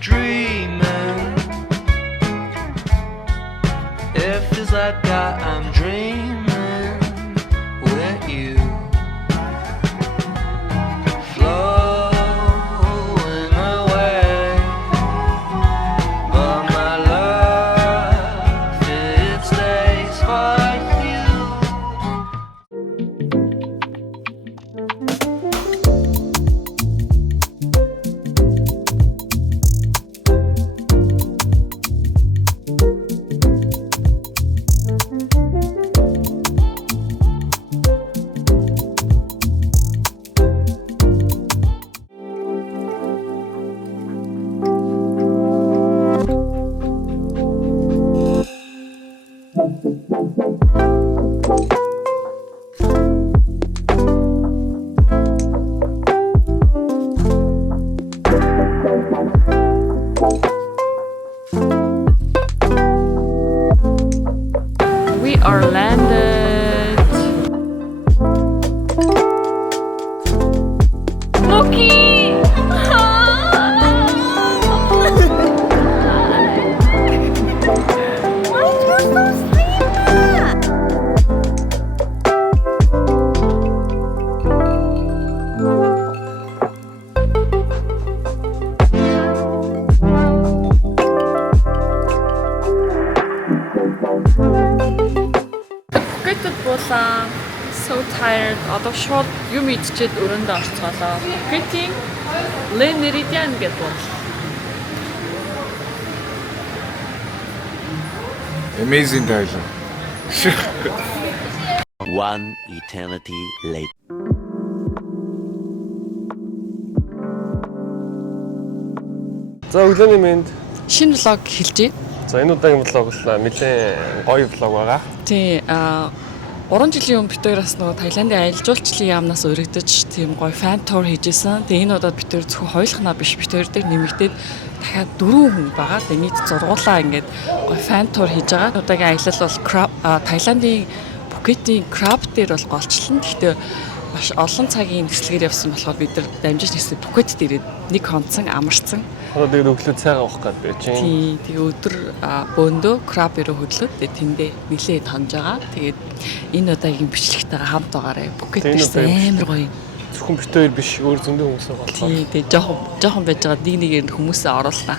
dreaming. It feels like I'm dreaming with you. Flowing away, but my love, it stays for you. We are landed. Loki! Phuket буулаа. So tired. Одоо шууд юм идчихэд өрөөндөө орцголоо. Phuket-ийн Le Méridien гэдэг бол. Amazing Thailand. One eternity later. За өглөөний мэнд. Шинэ влог хэлжээ. За энэ удаагийн влог бол нэлээд гоё влог байгаа. Тий, 3 жилийн өмнө бид хоёр бас нөгөө Таиландын аялал жуулчлалын яамнаас өргөдөж тийм гоё фан тур хийжсэн. Тэгээ энэ удаад бид хоёр зөвхөн хоёулахнаа биш бид хоёр дээр нэмэгдээд дахиад 4 хүн байгаа. Тэгээ нийт зургуулаа ингээд гоё фан тур хийж байгаа. Удаагийн аялал бол Таиландын Phuket-ийн Crab дээр бол голчлон. Гэхдээ маш олон цагийн нислэгээр явсан болохоор бид нар дамжиж нисээ Phuket дээр нэг хонцсон амарцсан. Одоо тэгээд өглөө цайгаа уух гээд байж чинь. Тий, тэгээ өдөр бөөндөө краб руу хөдлөөд тэгээ тэндээ нилээд хонж байгаа. Тэгээд энэ удаагийн бичлэгтэйгээ хамт байгаарэ. Phuket биш амар гоё. Зөвхөн бид хоёр биш өөр зөндөө хүмүүс байгаа болохоор. Тий, тэгээ жоохон байж байгаа нэг нэгээр хүмүүсээ оруулнаа.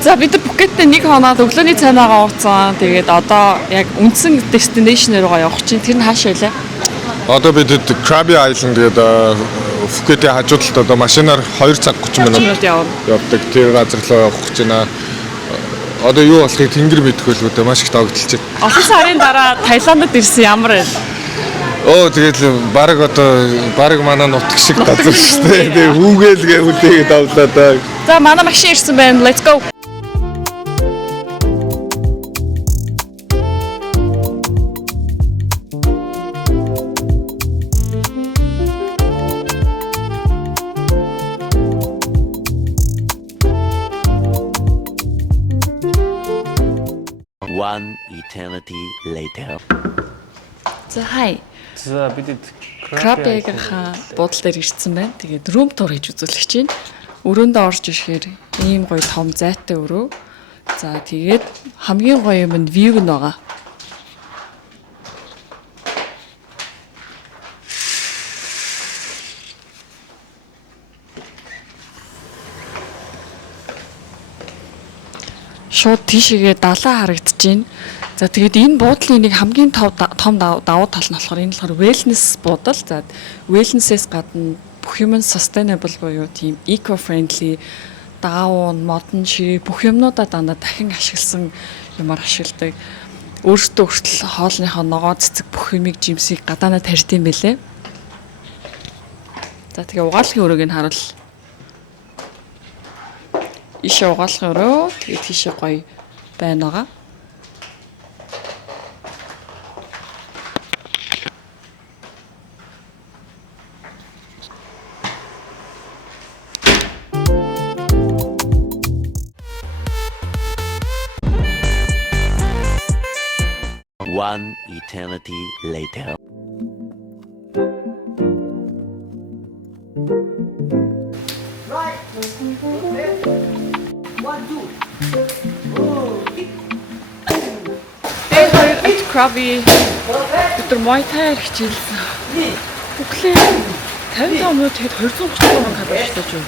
За бид нар Phuket-тэй нэг хоноод өглөөний цайнаагаа ууцсан. Тэгээд одоо яг үндсэн destination руугаа явах чинь тэр нь хаашаа вэ? Одоо бид Krabi Island гэдэг Phuket-ийн хажуу талд одоо машинаар 2 цаг 30 минут явдаг. Тэр газар руу явах гэж байна. Одоо юу болохыг тэнгэр мэдхгүй л үү маш их догдолж байна. Олон сарын дараа Таиландд ирсэн ямар вэ? Тэгээд баг манай нутг шиг газар шүү дээ. Тэгээ хүүгээлгээ хүлээгээд авлаа да. За манай машин ирсэн байна. Let's go. One eternity later. За хай. За бидэд Crab-ийнхаа буудлын дээр ирсэн байна. Тэгээд room tour хийж үзүүлэх чинь. Өрөөндөө орж ирэхээр ийм гоё том зайтай өрөө. За тэгээд хамгийн гоё юм нь view нь байгаа. Шууд тийшээгээ далаа харагдаж байна. За тэгээд энэ буудлын нэг хамгийн том давуу тал нь болохоор энэ болохоор wellness буудал. За wellness-ээс гадна бүх юм sustainable буюу тийм eco-friendly даун, модон, ширээ бүх юмнуудаа дандаа дахин ашигласан юмар ашигладаг. Өөрсдөө хүртэл хоолныхоо ногоо цэцэг бүх юмыг жимсийг гадаанаа тарьд юм бэлээ. За тэгээ угаалгын өрөөг нь харуул. Ишээ угаалгын өрөө тэгээд тийшээ гоё байна байгаа. One eternity later. At Krabi бид Muay Thai хичээлсэн. Өглөө 55 минут хэд 230 мянга калори шатаж юу?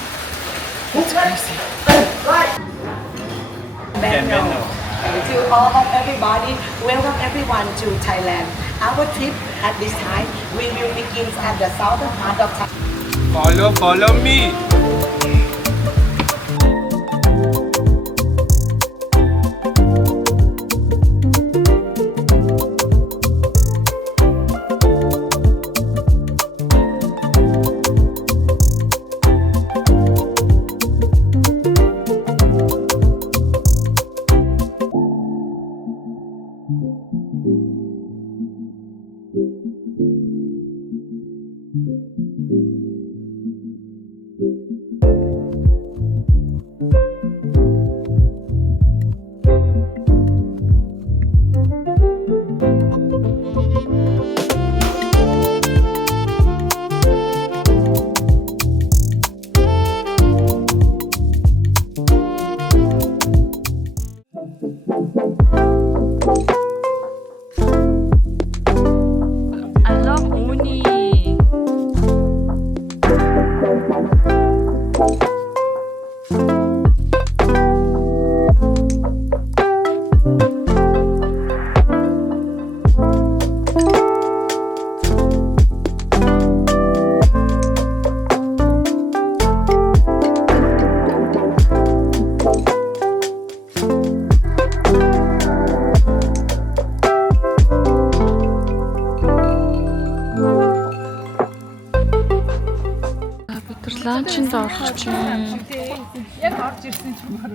To all of everybody, welcome everyone to Thailand. Our trip at this time, we will begin at the southern part of Thailand. Follow me. I love Uni. Ланчинд орох чинь. Яг орж ирсэн ч мөр.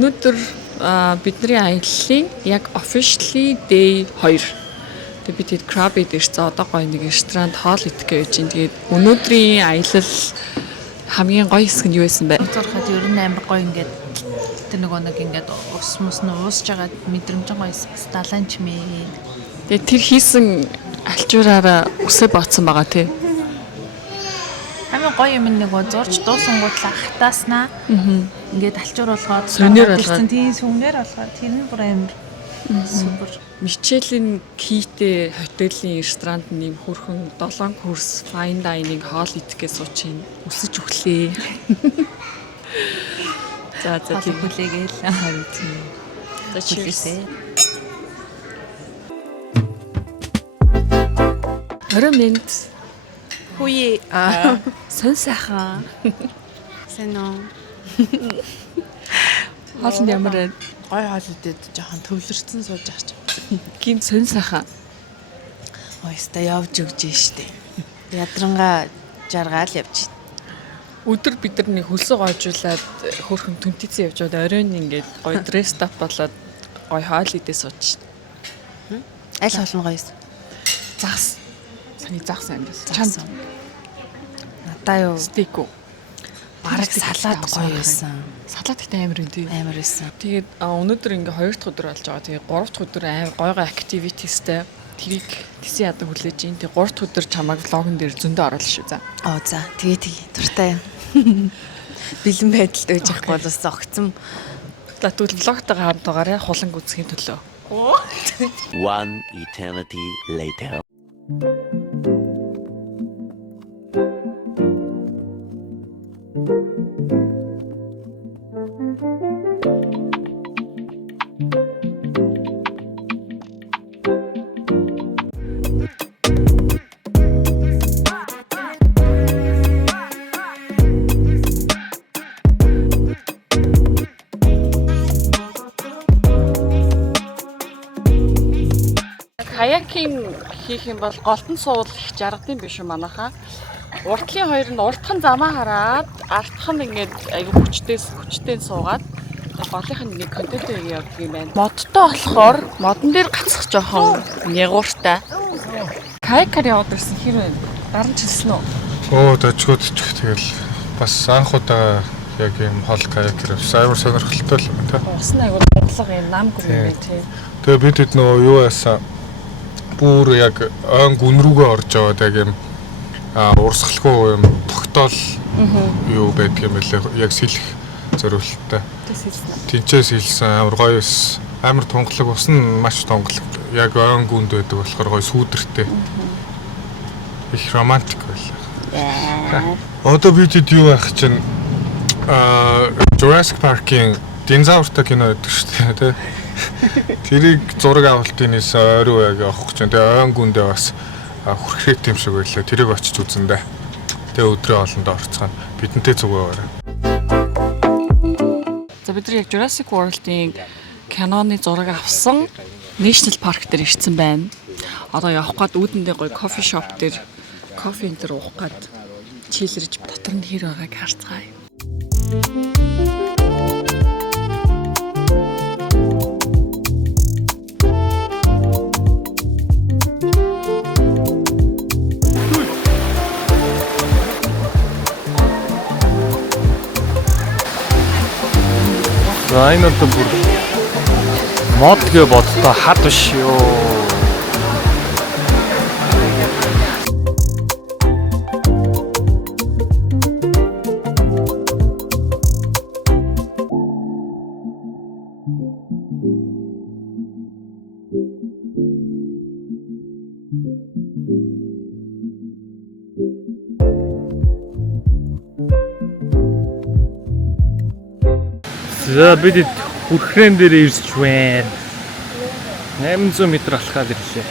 Өнөөдөр бидний аяллаа яг officially day 2. Тэгээд бид хэд Krabi дээрс одоо гоё нэг ресторанд хоол идэх гэж байна. Тэгээд өнөөдрийн аялал хамгийн гоё хэсэг нь юу байсан бэ? Зурхад ер нь амар гоё ингээд тэр нэг ингээд ус мус нь уусж байгаа мэдрэмж гоё бас далайн чимээ. Тэгээд тэр хийсэн алчуураараа үсээ бооцсон байгаа тий. Хамгийн гоё юм нэг зурж дуусангуудлаа хатааснаа. Ингээд алчуур болгоод Сүнээр болгоод. тийм сүнээр болгоод тэр нь бүр амар супер. Мичелийн Ките хотелийн ресторанд нэм хөрхөн 7 курс fine dining хоол идэхээс суучин өсөж өглөө. За Тийм хүлээгээл. За cheers. 20 минут. Oui, Сон сайхан. c'est non. Хоолнд ямар байна? гой хоол идээд жоохон төвлөрсөн сууж байгаа ч. Гин сөн сайхан. Ойста явж өгж штэ. Ядрангаа жаргаал явж. Өдөр бид нар нэг хөлсөө гоожуулаад хөөрхөн түнтээцэн явж байгаад оройн ингээд гоё дресс ап болоод гоё хоол идээ сууж. Аль хоолн гоёс. Загас. Саний загас юм биш. Чамд. Надаа юу? Стейк үү? Бараг салаад гоё байсан. Салаад ихтэй амар юм тий. Амар байсан. Тэгээд өнөөдөр ингээ 2 дахь өдөр болж байгаа. Тэгээд 3 дахь өдөр амар гойгой activities-тэй тэрийг тэсийн яда хүлээж ийн. Тэгээд 3 дахь өдөр чамайг влогон дээр зөндөө оруулах шүү за. За тэгээ. Дуртай юм. Бэлэн байдалд байж ахгүй бол бас огцом. Тэгвэл влогтойгоо хамт байгаарай хулан үзэхийн төлөө. One eternity later. Каякинг хийх юм бол голтон суул их жаргадсан биш үү манайхаа. Уртлын хоёр нь уртхан замаа хараад артх нь ингээд аягүй хүчтэй суугаад голынх нь нэг контент явдаг юм байна. Модтой болохоор модон дээр гацах жоохон нягууртай. Каякаар яваад ирсэн хэр вэ? Даран чилсэн үү? Дажгууд ч тэгэл бас анх удаа яг юм хол каякэр амар сонирхолтой л юм тий. Ус нь аягүй дунгалаг юм нам гүн юм тий. Тэгээ бид хэд нөгөө юу яасан бүр яг ойн гүн рүүгээ орж аваад яг юм урсгалгүй юм тогтоол юу байдаг юм бэлээ яг сэлэх зориулттай. Тинчээс хэлсэн амар гоё амар тунгалаг ус нь маш тунгалаг яг ойн гүнд байдаг болохоор гоё сүүдэртэй. Их романтик байлаа. Одоо бид хэд юу байх чинь Jurassic Park-ийн динозавртай кино гэдэг шүү дээ тий. Тэрийг зураг авалтын нэс ойруу яг авах гэж. Тэгээ ойн гүндээ бас хүрхрээд юм шиг байлаа. Тэрийг очиж үзэндээ. Тэгээ өдрөө олондоо орцгаана. Бидэнтэй зүгөө аваарай. За бид нар яг Jurassic World-ийн киноны зураг авсан National Park дээр ирсэн байна. Одоо явах гээд үүдэндээ гоё кофе шоп дээр кофе энэ уух гээд чийлэрж дотор нь хэр байгааг харцгаая. За энэ одоо бүр мод гэ бодтоо хад биш юу. За бид хүрхрэн дээр ирж байна. 800 м алхаад ирлээ.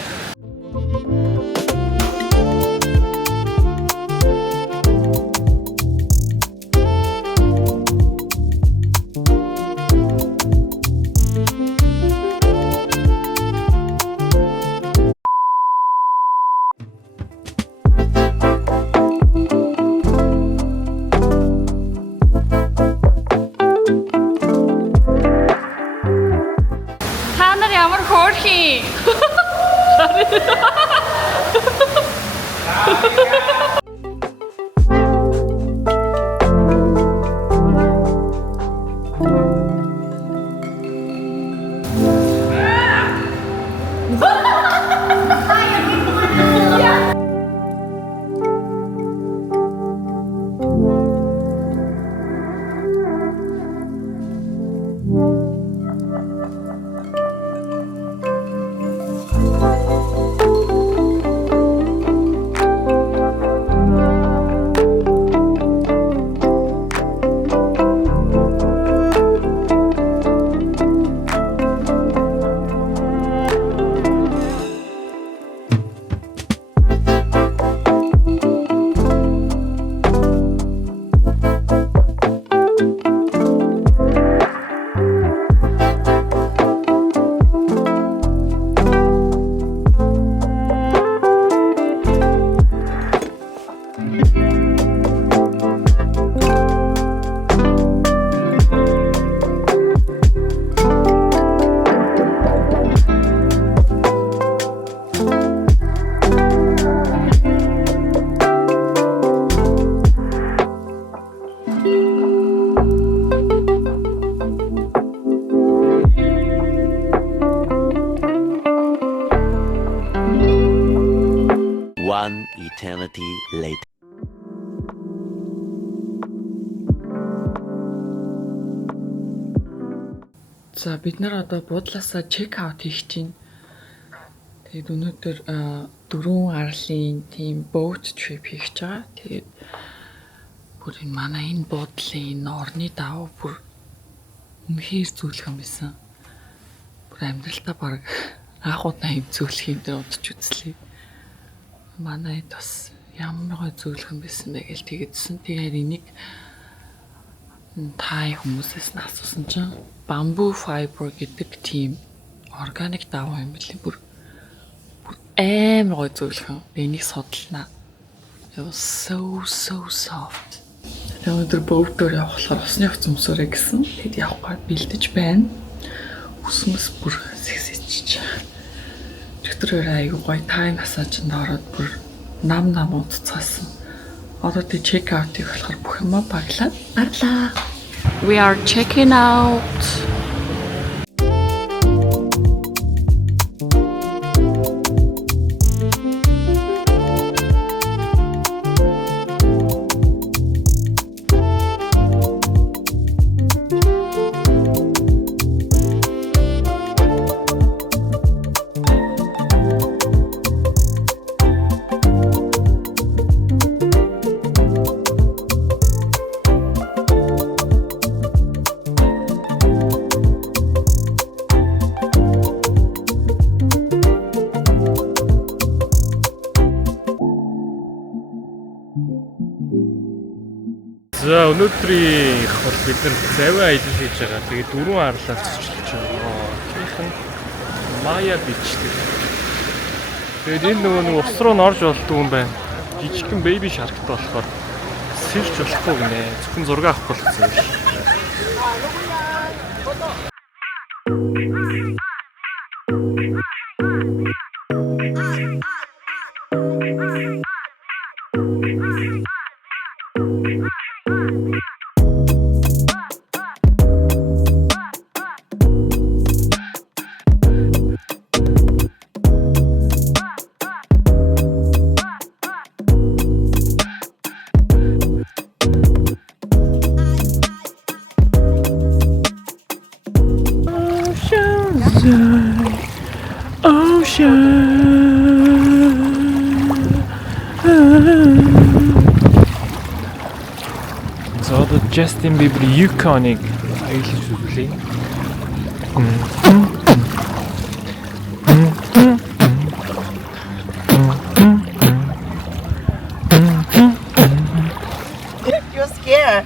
One eternity later. За бид нар одоо буудлаасаа чек аут хийх чинь. Тэгээд өнөөдөр 4 арлын тийм boat trip хийх гэж байгаа. Тэгээд бүр энэ манай энэ буудлын энэ орны даваа бүр үнэхээр зүйлхэн байсан. Бүр амьдралтаа баг анх удаа юм зүйлх юм дээр удаж үзлээ. Манайд бас ямар гой зүйлхэн байсан бэ гэж тэгэдсэн. Тэгээд энийг тай хүмүүсээс нь асуусан чинь bamboo fiber гэдэг тийм органик даваа юм билий. Бүр амар гой зүйлхэн. Энийг судалнаа. It was so soft. Тэгээд өнөөдөр бөөдөр явахлаар усны хувц өмсөөрэй гэсэн. Тэгэд явах гээд бэлдэж байна. Усмас бүр сэгсэж. Өдөр аягүй гоё тай массажинд ороод бүр нам удцаасан. Одоо тий чек аутыг болохоор бүх юм баглаад гарлаа. We are checking out. За өнөөдрийнх бол бид нар завиа аялал хийж байгаа. Тэгээд 4 арлаар зочилж байгаа. Ихэнх нь Maya Beach гэдэг. Тэгээд энэ нөгөө ус руу норж болдгүй юм байна. Жижигхэн baby shark-тай болохоор сэрч болохгүй гинэ. Зөвхөн зураг авах болсон юм шиг. За одоо Justin Bieber Yukon-ыг аялаж үзлээ. You're scared.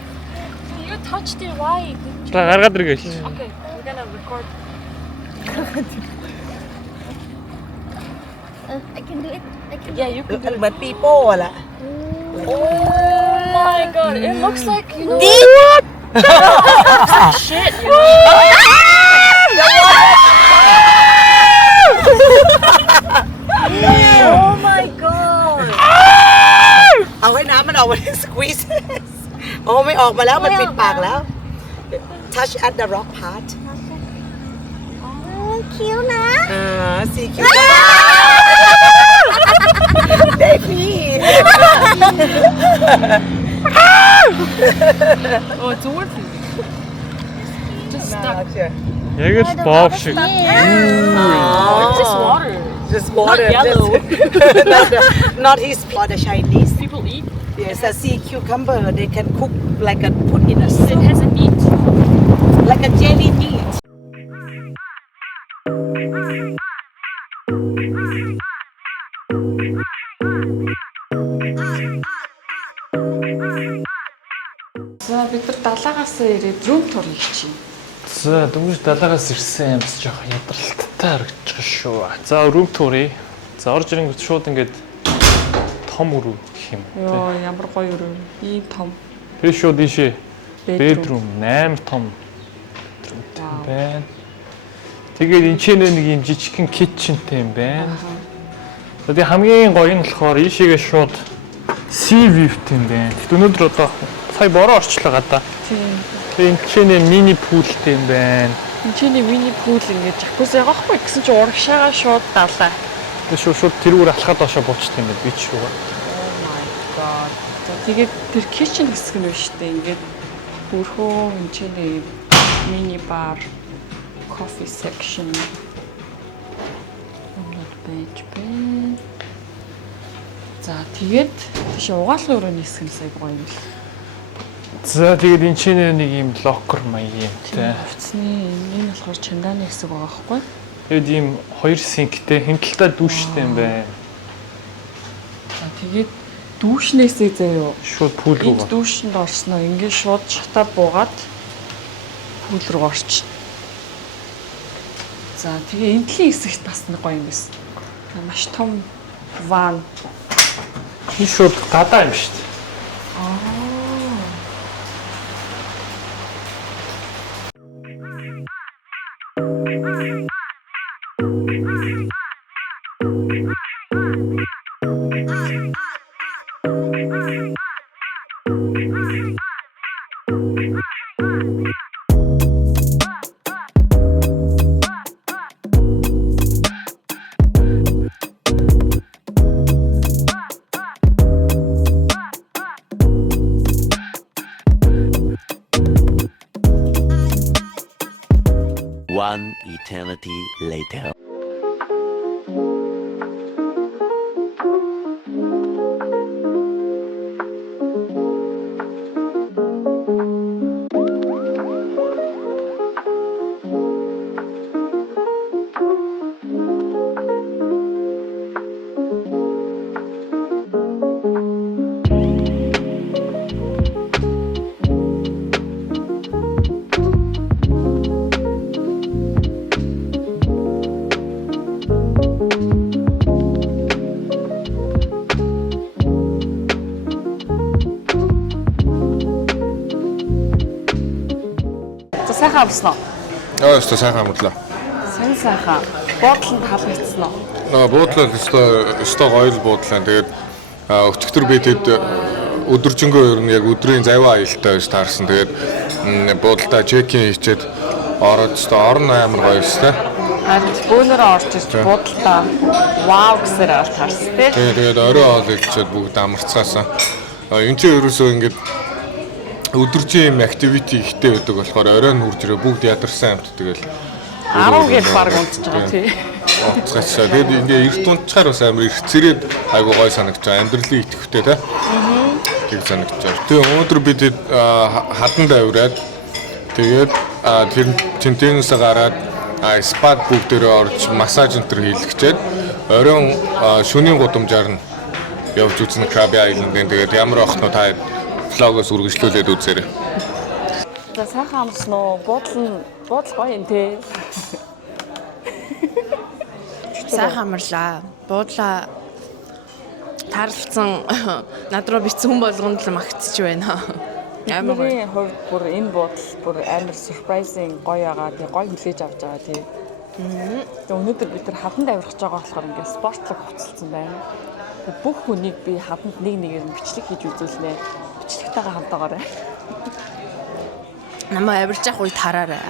You touched it. Why? Та гаргаад иргээл. Okay, we're gonna record. I can do it. Yeah, you can do it. But people wala. Oh my god, it looks like, you know. What? Shit, you know. Oh my god. Okay naman ako yung squeezes. Oh, may off malaw, may pit pag lao. Touch at the rock part. Oh, cute na. See cute. Baby. Oh, it's worth it. Just Not sure. Яг л боб шиг. It's just water. Just water. Not yellow. Not his water Chinese. People eat. Yes, a sea cucumber. They can cook like a put in a It soup, has a meat. like a jelly meat. За бид нар далаагаас ирээд рум тур хийчих. За дөнгөж далаагаас ирсэн юмс жоох ядралттай харагдаж байгаа шүү. За room tour-ий. За орж ирэнгүүт шууд ингээд том өрөө гэх юм. Йоо ямар гоё өрөө. Ийм том Тэр шууд ийшээ bedroom. bedroom 8 том bedroom байна. Тэгээд энэ ч нэг юм жижигхэн kitchenтэй юм байна. Тэгээд хамгийн гоё нь болохоор ийшээгээ шууд sea view-тэй юм байна. Тэгэд өнөөдөр одоо сая бороо орчлоо гадаа. Тийм. Тэгээд энэ ч мини пүүлтэй юм байна. Энд чиний мини пул ингээд жакузи байгаа хгүй гэсэн чинь урагшаага шууд далаа. Тэгээд шууд тэрүүгээр алхаад доошоо буучдаг юм байна. Би ч шууд. Oh my god. За тэгээд тэр kitchen хэсэг нь биш үү ингээд бүрхөө энэ чиний мини бар coffee section байж байна. За тэгээд тийш угаалгын өрөөний хэсэг нь сая гоё юм л. За тэгээд энэ ч нэг юм локер маяг юм те. Хувцсны энэ болохоор чандааны хэсэг байгаа хгүй. Тэгээд ийм хоёр синктэй хэмтэлтэй дүүштэй юм байна. За тэгээд дүүшнээсээ заяа Шууд пүүл рүү энд дүүшинд орсноо ингээд шууд шатаа буугаад пүүл рүү орч. За тэгээ энтлийн хэсэгт бас нэг гоё юм байсан. Маш том ван. энэ шууд гадаа юм шүү дээ. One eternity later. За сайхан амснаа. Өстө сайхан амтлаа. Сайхан. Буудланд халагдсан уу? Буудлаа өстө гоё л буудлаа. Тэгээд өчигдөр би тэд өдөржингөө ер нь яг өдрийн завиа аялалтай байж таарсан. Тэгээд буудлаа чекин хийчихэд ороод өстө орон амар гоё өстө. Харин бөөнөрөө орж ирж буудлаа вау гэсээр аваад таарсан тий. Тэгээд орой хоол идчихэд бүгд амарцгаасан. Энд чинь ерөөсөө ингээд өдөржин юм activity ихтэй байдаг болохоор оройн хурж ирээ бүгд ядарсан амт тэгэл 10 гээд баг унтж байгаа тий. Онцгойсоо тэгээд ингээ эрт унтчаар бас амар их цэрэд айгуу гой санагдаж байгаа. Амьдралын идэвхтэй тий. Тэг санагдаж байгаа. Тэгээ өнөөдөр бид хаданд авираад тэгээд тэр тентэнээс гараад спад бүгдээрээ орж массаж энтер хийлгчээд оройн шөнийн гудамжаар нь явж үзнэ Krabi Island-ын тэгээд ямар охноо та влогоос үргэлжлүүлээд үзээрэй. За сайхан амсан уу? Буудал гоё юм тий. Сайхан амарлаа. Буудлаа таарлцсан над руу бицсэн хүн болгонд л магтчих байна. Амар гоё. Бидний хувьд бүр энэ буудал бүр амар surprising гоё байгаа. Тэг гоё хүлээж авч байгаа тий. Тэгээ өнөөдөр бид нар хаданд авирах байгаа болохоор ингээд спортлог хувцалсан байна. Бүх хүнийг би хаданд нэг нэгээр нь бичлэг хийж үзүүлнэ. Бичлэгтэйгээ хамтаагаарай. Намаа авирч явах үед хараарай.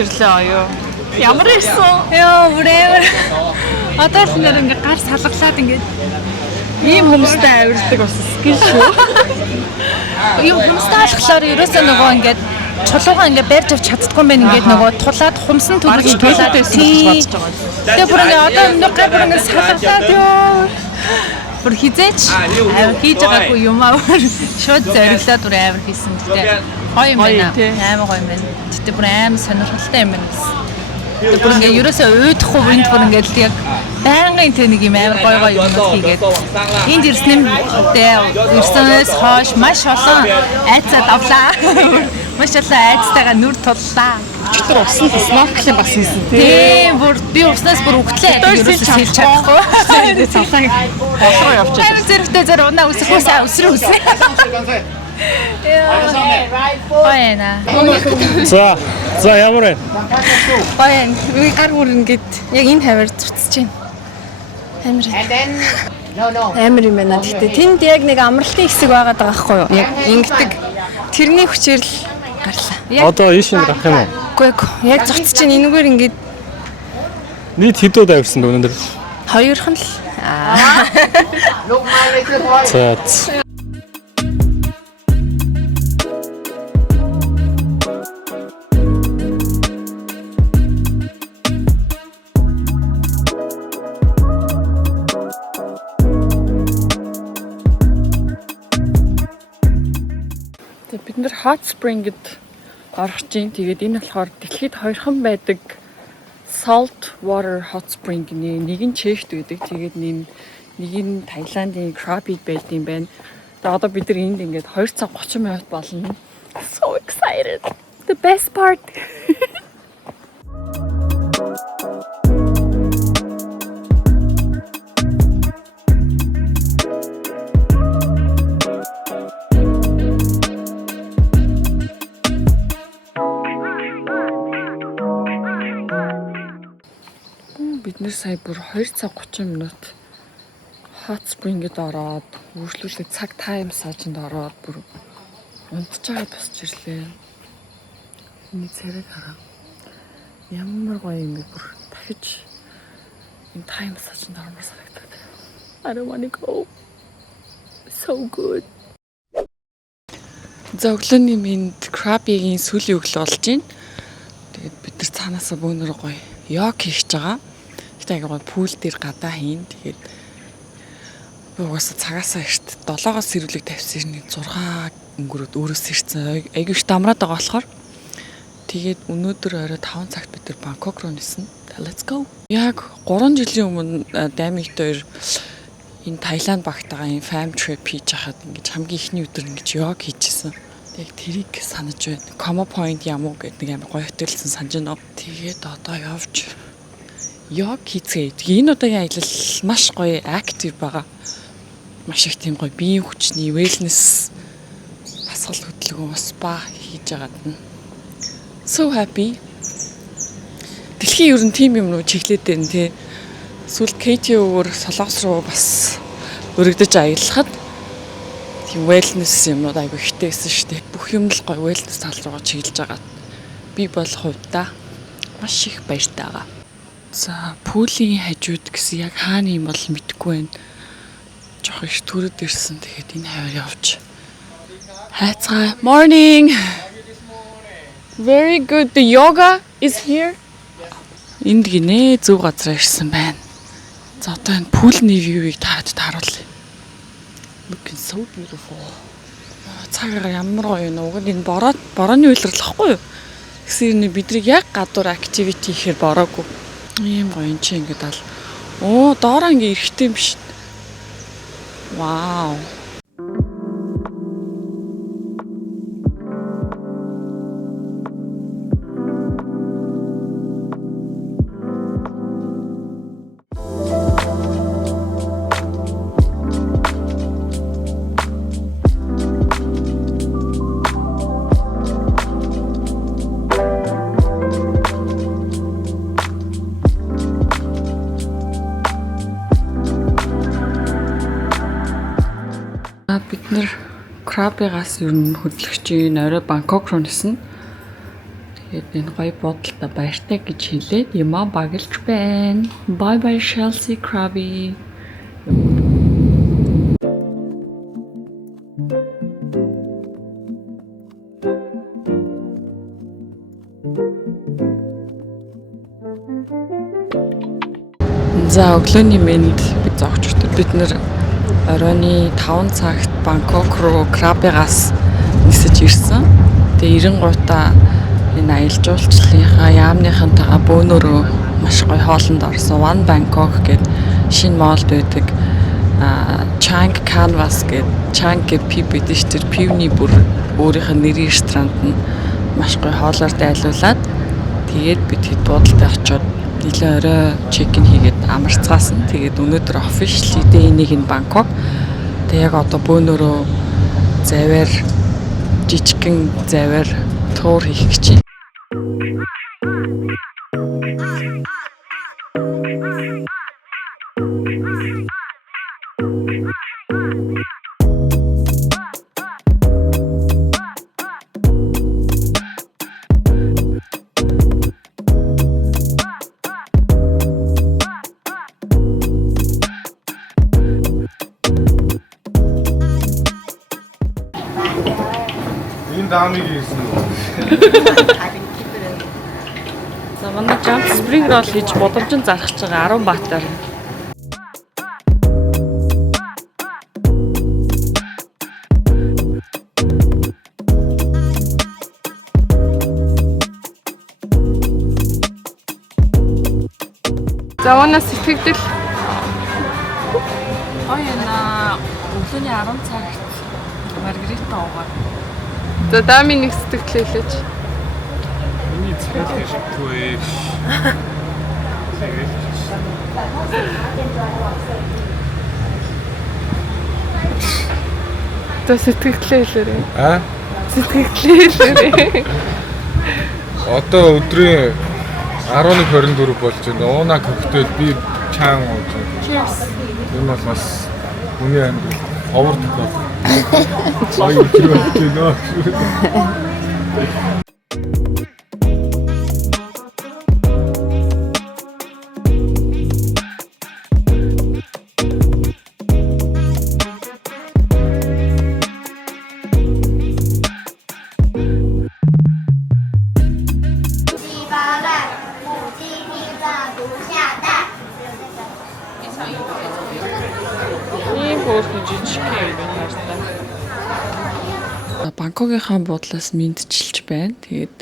ирлээ оёо. Ямар ирсэн? Яа, бүрээр. Одоо л нэр ингээ гар салгалаад ингээ Ийм хүмүүстэй авирдаг бас скил шүү. юм хүмүүстэй алхахлаар ерөөсөө нөгөө ингээд чулуугаа ингээ барьж авч чаддгүй юм байна ингээд нөгөө тулаад хумсан төлөж тулаад байсан гэж бодож байгаа. Тэгээ бүр ингээ одоо нөгөө гар бүр ингээ салгалаад ёо. Бүр хизээч авир хийж байгаагүй юм аа шууд зориглоод бүр авир хийсэн. Гэтэ гоё юм байна. Амар гоё юм байна. Гэтэ бүр амар сонирхолтой юм байна. Тэгээ бүр ингээ ерөөсөө уйдахгүй бүнд бүр ингээ л яг байнгын тэ нэг юм амар гоё гоё юм хийгээд энд ирснээс хойш маш олон айцад авлаа. Маш олон айцтайгаа нүр туллаа. Өчигдөр усан снорклинг бас хийсэн Тийм бүр би уснаас бүр өгтлээ. Ерөөсөө сэлж чадахгүй. Цалааг болгоо явж байгаа. Амар зэрэгтэй зэр унаа үсрэхөөсөө өсрөө үснэ. Баяна. За ямар вэ? Баян. Би гар бүр ингээд яг энэ хавар зурцж байна. Амар юм байна. Гэхдээ тэнд яг нэг амралтын хэсэг байгаад байгаа байхгүй юу? Яг ингэдэг. Тэрний хүчээр л гарлаа. Одоо ийшин гарах юм уу? Үгүй яг зурцж чинь энэгээр ингээд Нийт хэдүүд авирсан дөө өнөөдөр? хоёрхан л. За. Бид нэр hot spring-д орох чинь тэгээд энэ болохоор дэлхийд хоёрхан байдаг salt water hot spring-ний нэг нь Чехт байдаг. Тэгээд нэг нь Таиландын Krabi байд юм байна. Тэгээд одоо бид нар энд ингээд 2 цаг 30 минут болно. So excited. The best part. Бид нэр сая бүр 2 цаг 30 минут hot spring-д ороод үргэлжлүүлээ цаг тайм массажинд ороод бүр унтж байгаа босч ирлээ. Энэ царайг хараа. Ямар гоё юм бэ бүр дахиж энэ тайм массажинд ормоор санагдаад. I don't want to go. So good. Зөвлөний минь Krabi-гийн сүүлийн өглөө болж байна. Тэгээд бид нар цаанаасаа бөөнөр гоё йог хийж байгаа. Аягаа пүүл дээр гадаа хийн. Тэгээд угаасаа цагаасаа эрт 7-оос сэрүүлэг тавьсан нэг 6 өнгөрөөд өөрөөс ирсэн. Аягүй их дамраад байгаа болохоор тэгээд өнөөдөр орой 5 цагт бид нар Бангкок руу нисэн. Let's go. Яг 3 жилийн өмнө Даймигт хоёр энэ Таиланд багтаага энэ fam trip хийж хахад ингэж хамгийн ихний өдөр ингэж йог хийжсэн. Яг тэрийг санаж байна. Como Point ямуу гэдэг нэг амар гоё хотелсэн санаж байна. Тэгээд одоо явж йог хийцгээе. Энэ удаагийн аялал маш гоё актив байгаа. Маш их тийм гоё биеийн хүчний wellness асгал хөдөлгөөн спа хийж байгаад нь. So happy. Дэлхийн ер нь тийм юм руу чиглээд байна тий. Сүүл Кэти өөр Солонгос руу бас өргөдөж аялахад тийм wellness юмнууд айгүй ихтэй байсан шүү дээ. Бүх юм л гоё wellness тал руугаа чиглэж байгаа. Би бол хувьдаа маш их баяртай байгаа. За, пүүлийн хажууд гэсэн яг хаана юм бол мэдэхгүй байна. Жохо их төрөд ирсэн. Тэгээд энэ хавар явж. Хайцгаа. Morning. Very good. The yoga is here. Энд гинэ зөв газар ирсэн байна. За одоо энэ пүүлийн view-ийг тааруулъя. Looking so beautiful. Цагаар ямар гоё юм. Уг нь борооны үйлрэлэхгүй юу? Гэсэн нь бидний яг гадуур activity хийхээр бороогүй. Ийм гоё юм чи ингээд ал. Оо, доороо ингээ эрэхтэй юм биш. Вау. Бид нэр Krabi-гаас ер нь хөдлөгч орой Бангкок руу нисэн. Тэгээд энэ гоё бодолтой баяртай гэж хэлээд юмаа багилж байна. Bye bye Chelsea Krabby. За өглөөний мэнд зогчдод бид нэр оройны 5 цагт Бангкок руу Краббигаас нисэж ирсэн. Тэгээ 90 гутаа энэ аялал жуулчлалынхаа яамныхантайгаа бөөнөрөө маш гоё хоолнд орсон. One Bangkok гэдэг шинэ моолд байдаг Chang Canvas гэдэг Chang гэдэг пив байдаг шүү дээ. Пивний бүр өөрийнх нь нэрийн ресторанд нь маш гоё хоолоор дайлуулад тэгээд бид хэд буудалтай очиод нэлээ орой чекин хийгээд амарцгаасан. Тэгээд өнөөдөр officially day-ийг нь Бангкок. Тэг яг одоо бөөнөрөө заваар жижигхэн заваар туур хийх гэж байна. Энэ даамыг хийсэн үү? За манай jump spring roll хийж бодомжин зарах гэж байгаа 10 баатаар. За унаа сэтгэгдэл Ойна өглөөний 10 цагт маргарита уугаад. за даами нэг сэтгэл хэлээч. Миний цэцэг шигтгүй. За сэтгэл хэлээрэй. Аа? Сэтгэл хэлээрэй. Одоо өдрийн 11:24 болж байна. Ууна коктейл би чаан ууж байна. Cheers. Энэ бол бас хүний амьдрал ховор тохиол. Аюу гэнэ. ийм хөөрхөн жижиг юм байна. Бангкокийнхаа буудлаас мэдчилж байна. Тэгээд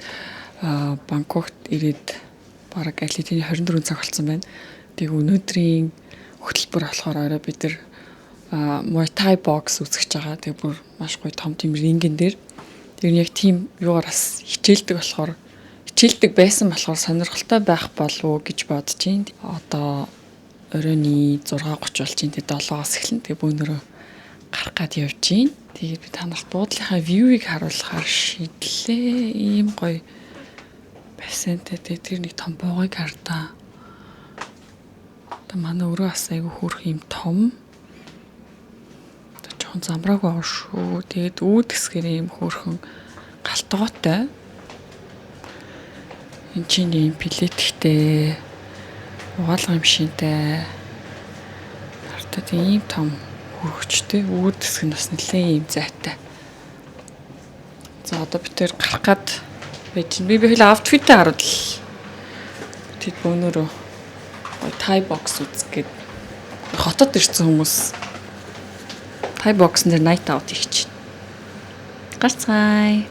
Бангкокт ирээд бараг аль хэдийн 24 цаг болсон байна. Тэгээд өнөөдрийн хөтөлбөр болохоор орой бид нар Muay Thai box үзэж байгаа. Тэгээд бүр маш гоё том тийм рингэн дээр. Тэр яг тийм юугаараас хичээлдэг байсан болохоор сонирхолтой байх болов уу гэж бодож байна. Одоо оройны 6:30 болж байна. Тэгээд 7-оос эхэлнэ. Тэгээд бөөнөрөө гарах гад явж байна. Тэгээд би та нарт буудлынхаа view-ийг харуулахаар шийдлээ. Ийм гоё бассейнтэй тэр нэг том богыг хардаа. Одоо манай өрөө бас айгүй хөөрх юм том. Одоо жоохон замраагүй ор шүү. Тэгээд үүд хэсгэр ийм хөөрхөн галтгоотой. Энд чинь ийм пилеттэй, угаалгын машинтай. Хартад ийм том хөргөчтэй үүд хэсэг нь бас нэлээд ийм зайтай. За одоо бид тэр гарах гад байж би хэл outfit-тэй хараад л тэд бөөнөрөө Thai box үзгээд хотод ирсэн хүмүүс Thai box нэр night out хийж байна. Гарцгаая.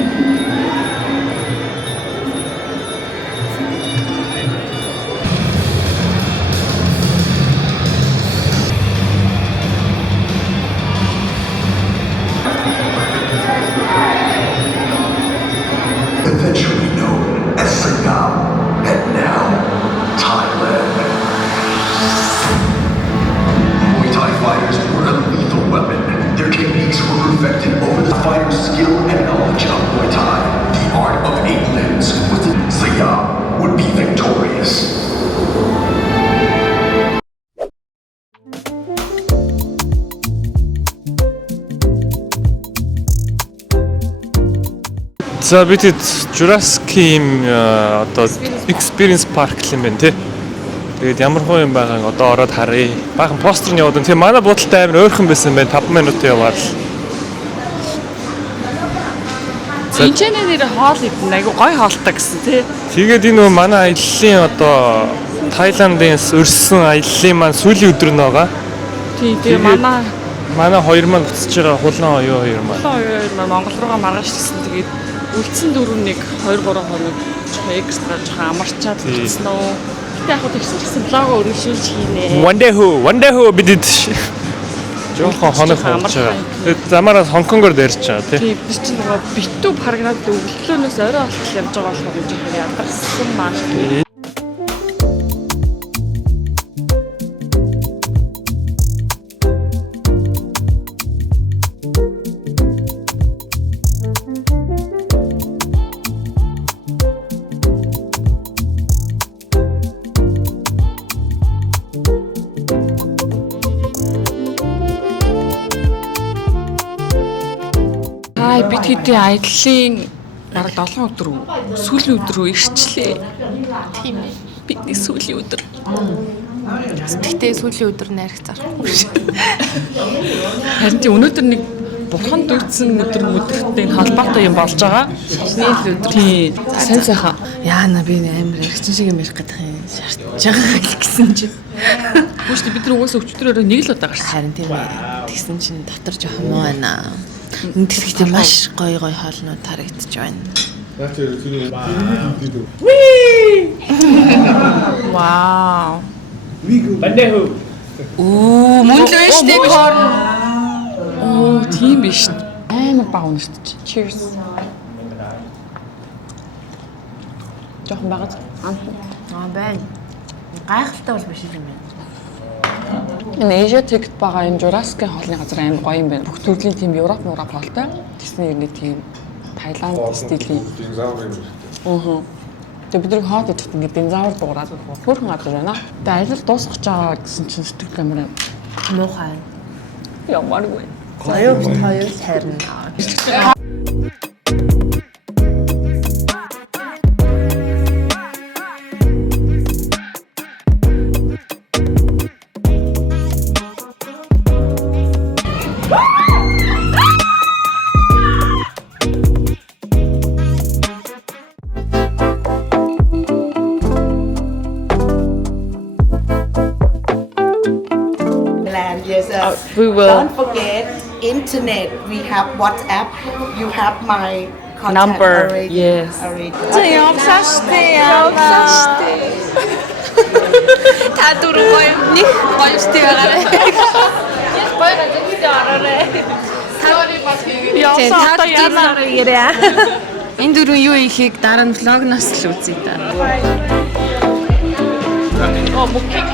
Eventually known as Sangam, and now Thailand. Muay Thai fighters were a lethal weapon. Their techniques were perfected over the fighter's skill and knowledge of Muay Thai. За бид Jurassic-ийн одоо Experience Park юм байна тий. Тэгээд ямар хөө юм байгааг одоо ороод харъя. Баахан постэр нь яваад. Тэгээ манай буудалтай амар ойрхон байсан байна. 5 минут яваад. Инчэнэ нэр хоол идэн айгу гой хоолтой гэсэн тий. Тэгээд энэ нөө манай аяллаа одоо Таиландын өрссөн аяллаа маань сүүлийн өдөр нь байгаа. Тий тэгээ манай хоёр маань буцаж байгаа хулан оюу хоёр маань. Хулан оюу хоёр маань Монгол руугаа маргааш ирсэн. Тэгээд үлдсэн дөрөв нэг 2-3 хоног экстра жоохон амарчаад ирсэн үү. Гэтэ яг тэгсэн блогоо өргөжүүлж хийнэ. One day бидэд жоохон хоног болж байгаа. Тэгээд замаараас Хонконгоор дайрч байгаа тий. Тий бид чинь нөгөө битүү програм өглөөнөөс орой болтол явж байгаа болохоор жоохон ядарсан маань. Бид хэдийн аяллаа бараг 7 өдөр сүүлийн өдөр рүү ирчлээ. Тийм ээ. Бидний сүүлийн өдөр. Тэгтээ сүүлийн өдөр найрах зарахгүй шүү. Харин тийм өнөөдөр нэг бурхан дүүцсэн өдртэй холбоотой юм болж байгаа. Нийл өдөр. Тийм. Сайн сайхан. Яана би амар яригчин шиг юм ярих гэдэг юм. Шаардж байгаа гэсэн чинь. Гүштэй бид нар угаасаа өчтөрөөрөө нэг л удаа гарсан. Харин тийм ээ. Тэгсэн чинь дотор жоохон муу байна. Тэгтээ маш гоё хоолнууд харагдаж байна. Вау. Оо, мөн л байж тээ корн. Оо, тийм биш. Амар баг уншиж. Cheers. Жохон багт. Байна. Гайхалтай бол биш юм байна. Энэ Asia Ticket байгаа энэ Jurassic-ийн хоолны газар амар гоё юм байна. Бүх төрлийн тийм Европ хоолтой. Тэсний ирнэ тийм Таиланд стилийн. Тэгээ бид нэг хоол идэх ингээд динозавр дуурайд хөөрхөн газар байна. Тэгээ ажил дуусгах байгаа гэсэн чинь сэтгэл амар Муухай. ямаргүй. Хоёр сайрна. Yes, We will. Don't forget internet. We have WhatsApp. You have my contact Number, already. yes. Явсаа штэ. Та дөрөв гоё нэг гоё штэ байгаарай. Яг гоё газар ороорой. Явсаа одоо яана. Энэ дөрөв юу ихийг дараа нь влогноос л үзье та. Оо бүкик.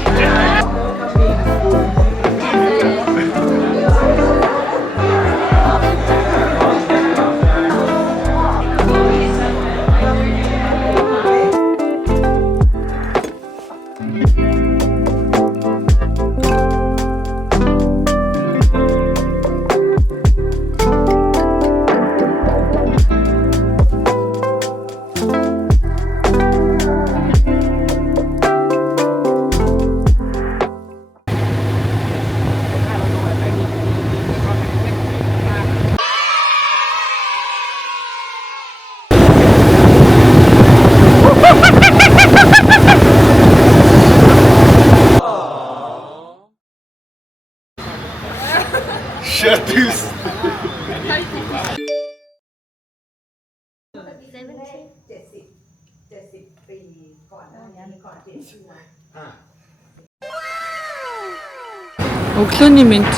Өглөөний мэнд.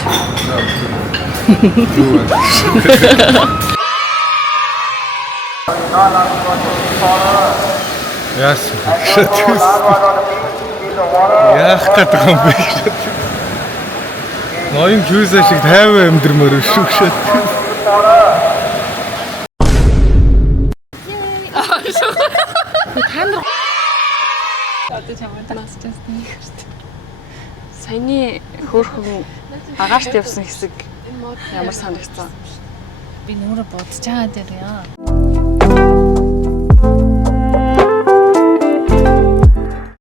Яас. Яах гэдэг юм бэ? Ноён хьюзэ шиг тайван амьдрмаар шүү шээ. Одоо чамаас ч нэг саяны хөөрхөн агаарт явсан хэсэг ямар санагдсан? Би нүрэ бодож байгаа дээр яа.